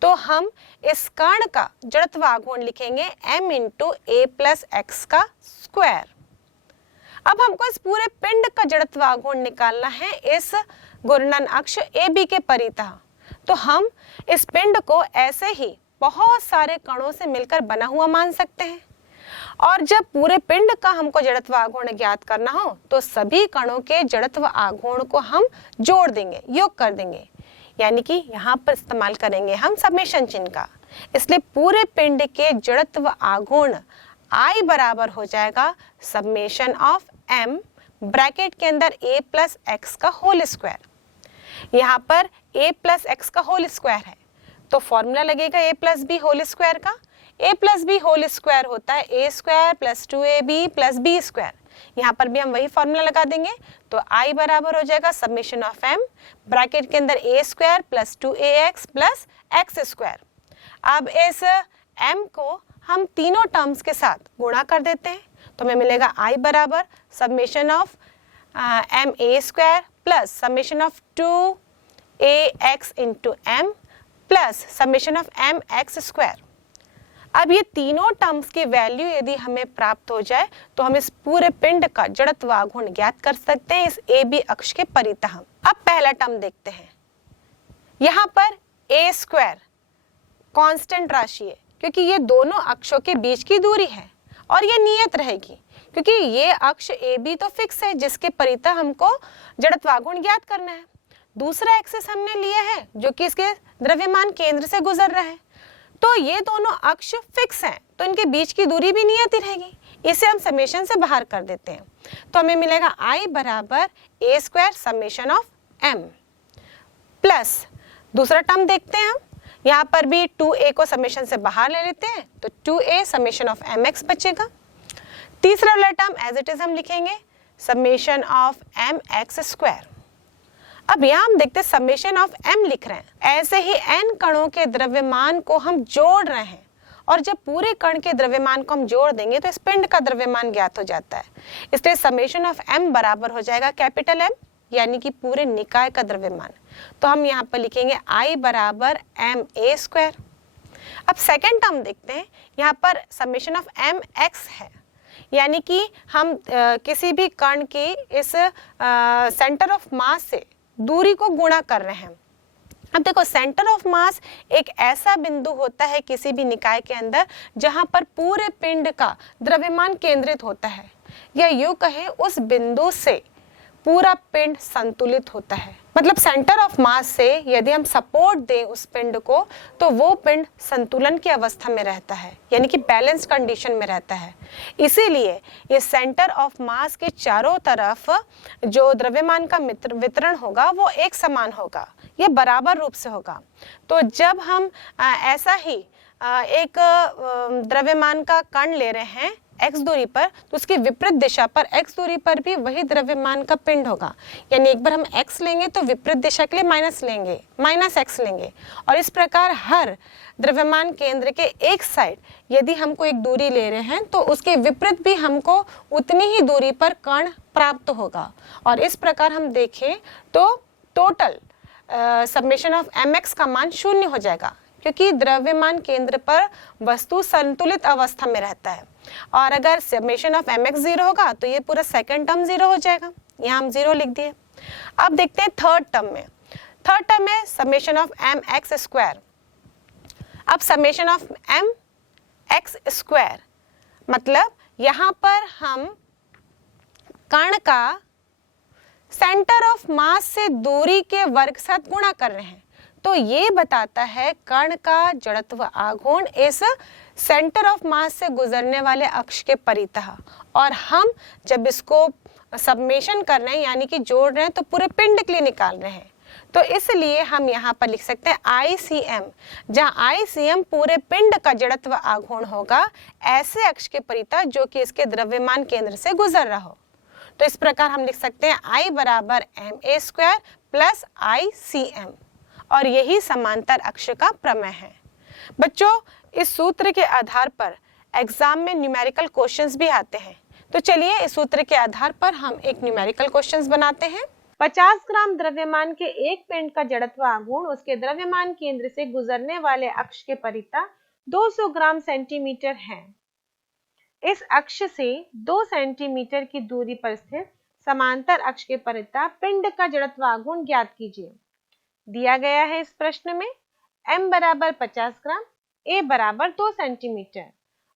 तो हम इस कण का जड़त्व आघूर्ण लिखेंगे m into a plus x का स्क्वायर। अब हमको इस पूरे पिंड का जड़त्व आघूर्ण निकालना है इस घूर्णन अक्ष AB के परितः। तो हम इस पिंड को ऐसे ही बहुत सारे कणों से मिलकर बना हुआ मान सकते हैं और जब पूरे पिंड का हमको जड़त्व आघूर्ण ज्ञात करना हो तो सभी कणों के जड़त्व आघूर्ण को हम जोड़ देंगे, योग कर देंगे, यानी कि यहाँ पर इस्तेमाल करेंगे हम समेशन चिन्ह का। इसलिए पूरे पिंड के जड़त्व आघूर्ण I बराबर हो जाएगा समेशन ऑफ m ब्रैकेट के अंदर a प्लस एक्स का होल स्क्वायर। यहाँ पर a प्लस एक्स का होल स्क्वायर है तो फॉर्मूला लगेगा a plus B whole square का। a plus B whole square होता है a square plus 2ab plus b square. यहाँ पर भी हम वही फॉर्मूला लगा देंगे तो I बराबर हो जाएगा समेशन ऑफ m ब्रैकेट के अंदर a square plus 2ax plus x square. अब इस m को हम तीनों टर्म्स के साथ गुणा कर देते हैं तो हमें मिलेगा I बराबर summation of M A square plus summation of 2ax into M plus summation of M X square. अब ये तीनों टर्म्स की वैल्यू यदि हमें प्राप्त हो जाए तो हम इस पूरे पिंड का जड़त्व आघूर्ण ज्ञात कर सकते हैं इस ए बी अक्ष के परितः। अब पहला टर्म देखते हैं। यहाँ पर ए स्क्वायर कांस्टेंट राशि है क्योंकि ये दोनों अक्षों के बीच की दूरी है और ये नियत रहेगी क्योंकि ये अक्ष ए बी तो फिक्स है जिसके परितः हमको जड़त्व आघूर्ण ज्ञात करना है। दूसरा एक्सिस हमने लिया है जो कि इसके द्रव्यमान केंद्र से गुजर रहा है, तो ये दोनों अक्ष फिक्स हैं तो इनके बीच की दूरी भी नियत ही रहेगी। इसे हम समेशन से बाहर कर देते हैं तो हमें मिलेगा I बराबर A square summation of m plus दूसरा टर्म देखते हैं हम। यहाँ पर भी 2a को समेशन से बाहर ले लेते हैं तो 2a समेशन ऑफ mx बचेगा। तीसरा वाला टर्म एज इट इज हम लिखेंगे समेशन ऑफ mx स्क्वायर। अब यहाँ हम देखते हैं समेशन ऑफ m लिख रहे हैं, ऐसे ही n कणों के द्रव्यमान को हम जोड़ रहे हैं और जब पूरे कण के द्रव्यमान को हम जोड़ देंगे तो इस पिंड का द्रव्यमान ज्ञात हो जाता है। इसलिए समेशन ऑफ m बराबर हो जाएगा कैपिटल M यानी कि पूरे निकाय का द्रव्यमान। तो हम यहाँ पर लिखेंगे I बराबर एम ए स्क्वायर। अब सेकेंड टर्म देखते हैं, यहाँ पर समेशन ऑफ एम एक्स है यानी कि हम किसी भी कण की इस सेंटर ऑफ मास से दूरी को गुणा कर रहे हैं। अब देखो सेंटर ऑफ मास एक ऐसा बिंदु होता है किसी भी निकाय के अंदर जहां पर पूरे पिंड का द्रव्यमान केंद्रित होता है, या यूं कहें उस बिंदु से पूरा पिंड संतुलित होता है। मतलब सेंटर ऑफ मास से यदि हम सपोर्ट दें उस पिंड को तो वो पिंड संतुलन की अवस्था में रहता है यानी कि बैलेंस कंडीशन में रहता है। इसीलिए ये सेंटर ऑफ मास के चारों तरफ जो द्रव्यमान का वितरण होगा वो एक समान होगा, ये बराबर रूप से होगा। तो जब हम ऐसा ही एक द्रव्यमान का कण ले रहे हैं x दूरी पर तो उसकी विपरीत दिशा पर x दूरी पर भी वही द्रव्यमान का पिंड होगा। यानी एक बार हम x लेंगे तो विपरीत दिशा के लिए माइनस लेंगे, माइनस x लेंगे, और इस प्रकार हर द्रव्यमान केंद्र के एक साइड यदि हमको एक दूरी ले रहे हैं तो उसके विपरीत भी हमको उतनी ही दूरी पर कण प्राप्त होगा। और इस प्रकार हम देखें तो टोटल समेशन ऑफ mx का मान 0 हो जाएगा क्योंकि द्रव्यमान केंद्र पर वस्तु संतुलित अवस्था में रहता है। और अगर समेशन ऑफ mx 0 होगा तो ये पूरा सेकंड टर्म 0 हो जाएगा, यहाँ हम 0 लिख दिए। अब देखते हैं थर्ड टर्म में। थर्ड टर्म में समेशन ऑफ mx स्क्वायर। अब समेशन ऑफ mx स्क्वायर मतलब यहाँ पर हम कण का सेंटर ऑफ मास से दूरी के वर्ग साथ गुणा कर रहे हैं, तो ये बताता है कण का जड़त्व आघूर्ण इस सेंटर ऑफ मास से गुजरने वाले अक्ष के परितः। और हम जब इसको सबमेशन कर रहे हैं यानी कि जोड़ रहे हैं तो पूरे पिंड के लिए निकाल रहे हैं, तो इसलिए हम यहाँ पर लिख सकते हैं ICM, जहाँ ICM पूरे पिंड का जड़त्व आघूर्ण होगा ऐसे अक्ष के परितः जो कि इसके द्रव्यमान केंद्र से गुजर रहा हो। तो इस प्रकार हम लिख सकते हैं I बराबर MA स्क्वायर प्लस ICM, और यही समांतर अक्ष का प्रमेय है। बच्चों इस सूत्र के आधार पर एग्जाम में न्यूमेरिकल क्वेश्चंस भी आते हैं, तो चलिए इस सूत्र के आधार पर हम एक न्यूमेरिकल क्वेश्चंस बनाते हैं। 50 ग्राम द्रव्यमान के एक पिंड का जड़त्व आघूर्ण उसके द्रव्यमान केंद्र से गुजरने वाले अक्ष के परितः 200 ग्राम सेंटीमीटर है। इस अक्ष से 2 सेंटीमीटर की दूरी पर स्थित समांतर अक्ष के परितः पिंड का जड़त्व आघूर्ण ज्ञात कीजिए। दिया गया है इस प्रश्न में m बराबर 50 ग्राम, a बराबर 2 सेंटीमीटर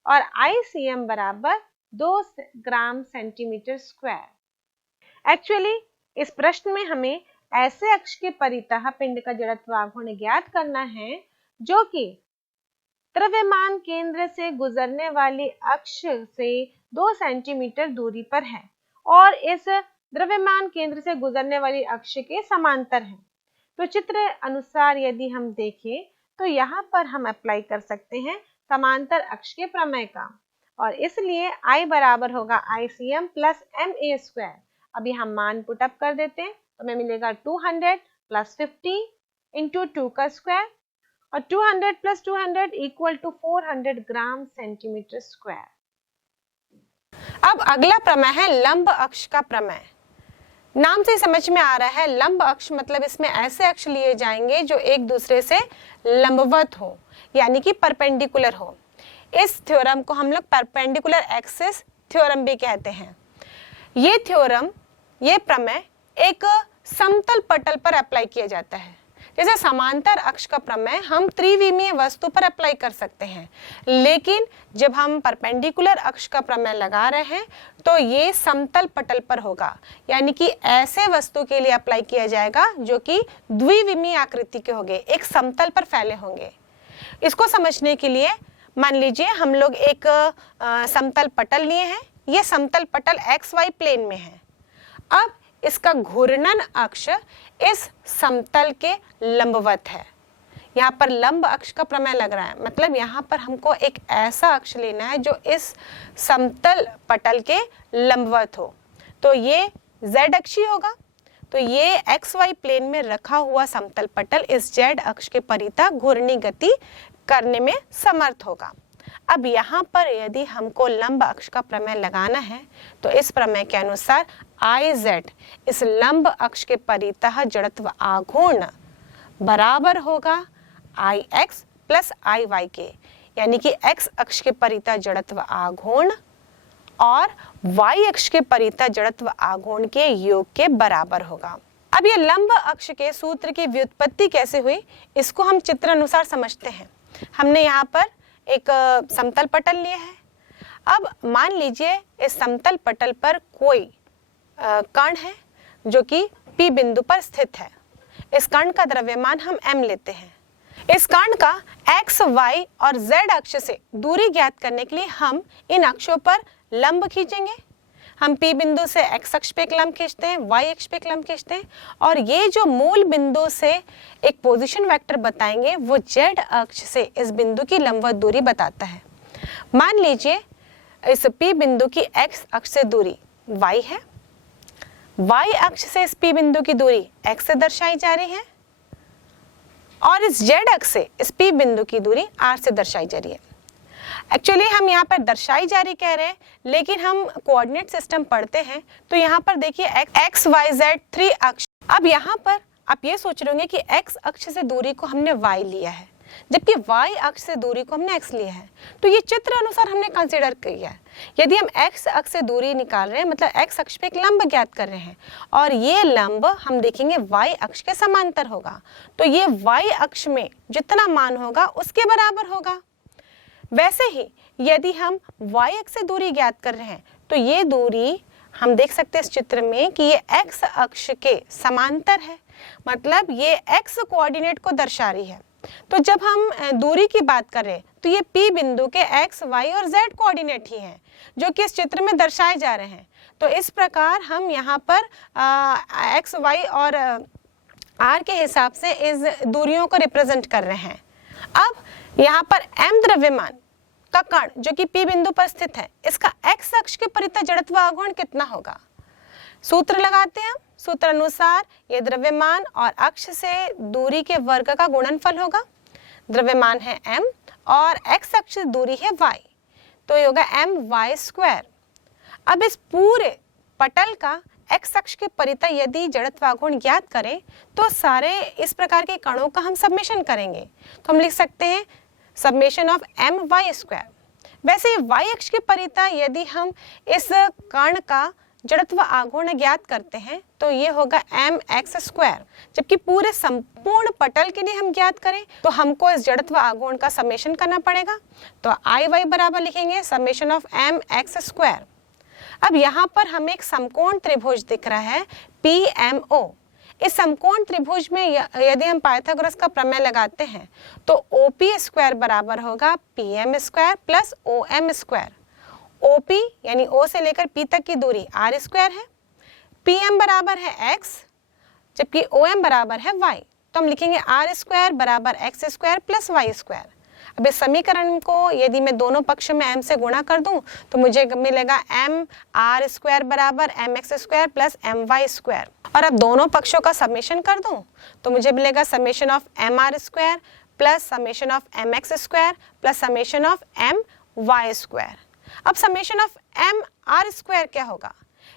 और ICM बराबर 2 ग्राम सेंटीमीटर स्क्वायर। एक्चुअली इस प्रश्न में हमें ऐसे अक्ष के परितः पिंड का जड़त्व आघूर्ण ज्ञात करना है जो कि द्रव्यमान केंद्र से गुजरने वाली अक्ष से 2 सेंटीमीटर दूरी पर है और इस द्रव्यमान केंद्र से गुजरने वाली अक्ष के समांतर है। तो चित्र अनुसार यदि हम देखें तो यहाँ पर हम अप्लाई कर सकते हैं समांतर अक्ष के प्रमेय का, और इसलिए I बराबर होगा ICM प्लस MA स्क्वायर। अभी हम मान पुट अप कर देते हैं तो हमें मिलेगा 200 प्लस 50 इंटू 2 का स्क्वायर, और 200 plus 200 equal to 400 gram centimetre square. अब अगला प्रमेय है लंब अक्ष का प्रमेय। नाम से समझ में आ रहा है, लंब अक्ष मतलब इसमें ऐसे अक्ष लिए जाएंगे जो एक दूसरे से लंबवत हो, यानी कि परपेंडिकुलर हो। इस थ्योरम को हम लोग परपेंडिकुलर एक्सिस थ्योरम भी कहते हैं। ये थ्योरम, ये प्रमेय एक समतल पटल पर अप्लाई किया जाता है। जैसे समांतर अक्ष का प्रमेय हम त्रिविमीय वस्तु पर अप्लाई कर सकते हैं, लेकिन जब हम परपेंडिकुलर अक्ष का प्रमेय लगा रहे हैं तो ये समतल पटल पर होगा, यानी कि ऐसे वस्तु के लिए अप्लाई किया जाएगा जो कि द्विविमीय आकृति के होंगे, एक समतल पर फैले होंगे। इसको समझने के लिए मान लीजिए हम लोग एक समतल पटल लिए हैं। ये समतल पटल XY प्लेन में है। अब इसका घूर्णन अक्ष इस समतल के लंबवत है। यहाँ पर लंब अक्ष का प्रमेय लग रहा है, मतलब यहाँ पर हमको एक ऐसा अक्ष लेना है जो इस समतल पटल के लंबवत हो। तो ये Z अक्षीय होगा। तो ये XY प्लेन में रखा हुआ समतल पटल इस Z अक्ष के परितः घूर्णी गति करने में समर्थ होगा। अब यहाँ पर यदि हमको लंब अक्ष का प्रमेय लगाना है तो इस प्रमेय के अनुसार IZ इस लंब अक्ष के परितः जड़त्व आघूर्ण बराबर होगा IX प्लस IY के, यानी कि X अक्ष के परितः जड़त्व आघूर्ण और Y अक्ष के परितः जड़त्व आघूर्ण के योग के बराबर होगा। अब ये लंब अक्ष के सूत्र की व्युत्पत्ति कैसे हुई, इसको हम चित्र अनुसार समझते हैं। हमने यहाँ पर एक समतल पटल लिया है। अब मान लीजिए इस समतल पटल पर कोई कण है जो कि P बिंदु पर स्थित है। इस कण का द्रव्यमान हम m लेते हैं। इस कण का x, y और z अक्ष से दूरी ज्ञात करने के लिए हम इन अक्षों पर लंब खींचेंगे। हम P बिंदु से x अक्ष पे एक लंब खींचते हैं, y अक्ष पे एक लंब खींचते हैं, और ये जो मूल बिंदु से एक पोजीशन वेक्टर बताएंगे वो z अक्ष से इस बिंदु की लंबवत दूरी बताता है। मान लीजिए इस P बिंदु की x अक्ष से दूरी y है, y अक्ष से इस P बिंदु की दूरी x से दर्शाई जा रही है, और इस z अक्ष से इस P बिंदु की दूरी r से दर्शाई जा रही है। एक्चुअली हम यहाँ पर दर्शाई जा रही कह रहे हैं, लेकिन हम कोऑर्डिनेट सिस्टम पढ़ते हैं तो यहाँ पर देखिए x, y, z 3 अक्ष। अब यहाँ पर आप ये सोच रहे होंगे कि x अक्ष से दूरी को हमने y लिया है, जबकि y अक्ष से दूरी को हमने x लिया है। तो ये चित्र अनुसार हमने कंसीडर किया है। यदि हम x अक्ष से दूरी निकाल रहे हैं, मतलब x अक्ष पे एक लंब ज्ञात कर रहे हैं, और ये लंब हम देखेंगे y अक्ष के समांतर होगा, तो ये y अक्ष में जितना मान होगा उसके बराबर होगा। वैसे ही यदि हम y अक्ष से दूरी ज्ञात कर रहे हैं तो ये दूरी हम देख सकते हैं इस चित्र में कि ये x अक्ष के समांतर है, मतलब ये x कोऑर्डिनेट को दर्शा रही है। तो जब हम दूरी की बात कर रहे हैं तो ये P बिंदु के x, y और z कोऑर्डिनेट ही हैं जो कि इस चित्र में दर्शाए जा रहे हैं। तो इस प्रकार हम यहाँ पर x, y और r के हिसाब से इस दूरियों को रिप्रेजेंट कर रहे हैं। अब यहाँ पर m द्रव्यमान का कण जो कि P बिंदु पर स्थित है, इसका x अक्ष के परितः जड़त्व आघूर्ण कितना होगा। सूत्र लगाते हैं हम। सूत्र अनुसार ये द्रव्यमान और अक्ष से दूरी के वर्ग का गुणनफल होगा। द्रव्यमान है m और x अक्ष से दूरी है y, तो ये होगा my²। अब इस पूरे पटल का x अक्ष के परितः यदि जड़त्व आघूर्ण ज्ञात करें तो सारे इस प्रकार के कणों का हम समेशन करेंगे, तो हम लिख सकते हैं समेशन ऑफ my²। वैसे y अक्ष के परितः यदि हम इस कण का जड़त्व आघूर्ण ज्ञात करते हैं तो ये होगा mx²। जबकि पूरे संपूर्ण पटल के लिए हम ज्ञात करें तो हमको इस जड़त्व आघूर्ण का समेशन करना पड़ेगा, तो iy बराबर लिखेंगे समेशन ऑफ mx²। अब यहाँ पर हमें एक समकोण त्रिभुज दिख रहा है PMO। इस समकोण त्रिभुज में यदि हम पाइथागोरस का प्रमेय लगाते हैं तो OP² बराबर होगा PM² प्लस OM²। OP यानी O से लेकर P तक की दूरी r² है, PM बराबर है x, जबकि OM बराबर है y, तो हम लिखेंगे r² बराबर x² प्लस y²। अब इस समीकरण को यदि मैं दोनों पक्ष में m से गुणा कर दूं तो मुझे मिलेगा mr² बराबर mx² प्लस my², और अब दोनों पक्षों का समेशन कर दूं तो मुझे मिलेगा summation of mr² plus summation of mx² plus summation of my²। अब summation of M R square क्या होगा?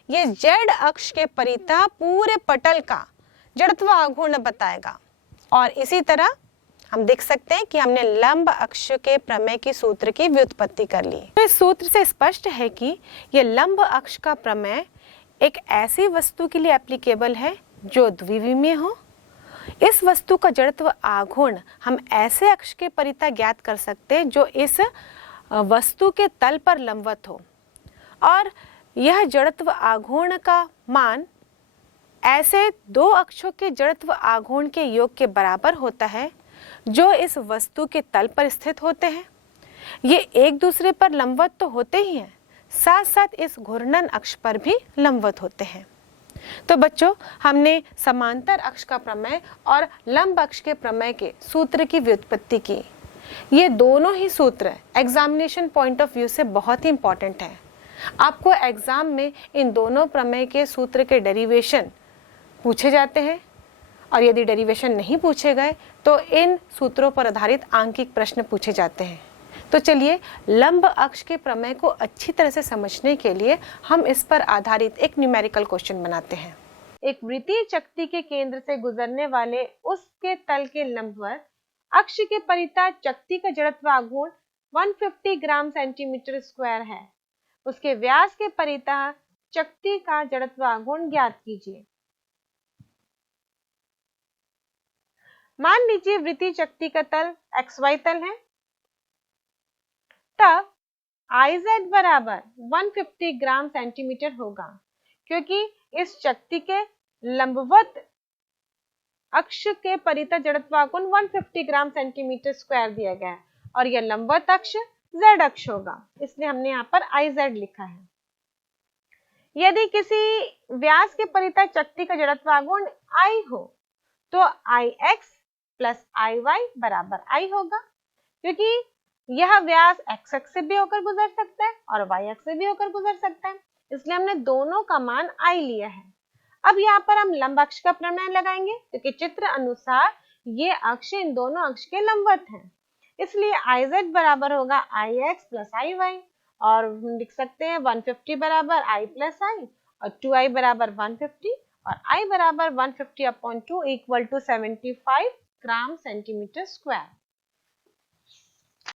ये जेड अक्ष के परितः पूरे पटल का जड़त्व आघूर्ण बताएगा। और इसी तरह हम देख सकते हैं कि हमने लंब अक्ष के प्रमेय की सूत्र की व्युत्पत्ति कर ली। तो इस सूत्र से स्पष्ट है कि यह लंब अक्ष का प्रमेय एक ऐसी वस्तु के लिए एप्लीकेबल है जो द्विविमीय हो। इस वस्तु का जड़त्व आघूर्ण हम ऐसे अक्ष के परितः ज्ञात कर सकते हैं जो इस वस्तु के तल पर लंबवत हो, और यह जड़त्व आघूर्ण का मान ऐसे दो अक्षों के जड़त्व आघूर्ण के योग के बराबर होता है जो इस वस्तु के तल पर स्थित होते हैं। ये एक दूसरे पर लंबवत तो होते ही हैं, साथ साथ इस घूर्णन अक्ष पर भी लंबवत होते हैं। तो बच्चों, हमने समांतर अक्ष का प्रमेय और लंब अक्ष के प्रमेय के सूत्र की व्युत्पत्ति की। ये दोनों ही सूत्र एग्जामिनेशन पॉइंट ऑफ व्यू से बहुत ही इंपॉर्टेंट है। आपको एग्जाम में इन दोनों प्रमेय के सूत्र के डेरिवेशन पूछे जाते हैं, और यदि डेरिवेशन नहीं पूछे गए तो इन सूत्रों पर आधारित आंकिक प्रश्न पूछे जाते हैं। तो चलिए, लंब अक्ष के प्रमेय को अच्छी तरह से समझने के लिए हम इस पर आधारित एक न्यूमेरिकल क्वेश्चन बनाते हैं। एक वृत्तीय चक्ति के केंद्र से गुजरने वाले उसके तल के लंबवत अक्ष के परितः चक्ति का जड़त्व आघूर्ण 150 ग्राम सेंटीमीटर स्क्वायर है। उसके व्यास के परितः चक्ति का जड़त्व आघूर्ण ज्ञात कीजिए। मान लीजिए वृत्तीय चक्ति का तल XY तल है, तब IZ बराबर 150 ग्राम सेंटीमीटर होगा, क्योंकि इस चक्ति के लंबवत अक्ष के परितः जड़त्व आघूर्ण 150 ग्राम सेंटीमीटर स्क्वायर दिया गया है, और यह लंबवत अक्ष Z अक्ष होगा, इसलिए हमने यहाँ पर IZ लिखा है। यदि किसी व्यास के परितः चक्ति का जड़त्व आघूर्ण I हो तो IX प्लस IY बराबर I होगा, क्योंकि यह व्यास x अक्ष से भी होकर गुजर सकता है और y अक्ष से भी होकर गुजर सकता है, इसलिए हमने दोनों का मान I लिया है। अब यहाँ पर हम लंब अक्ष का प्रमेय लगाएंगे, क्योंकि चित्र अनुसार ये अक्ष इन दोनों अक्ष के लंबवत हैं, इसलिए IZ बराबर होगा IX प्लस IY, और हम लिख सकते हैं 150 बराबर I प्लस I, और 2I बराबर 150, और I बराबर 150/2 equal to 75 gram centimetre square.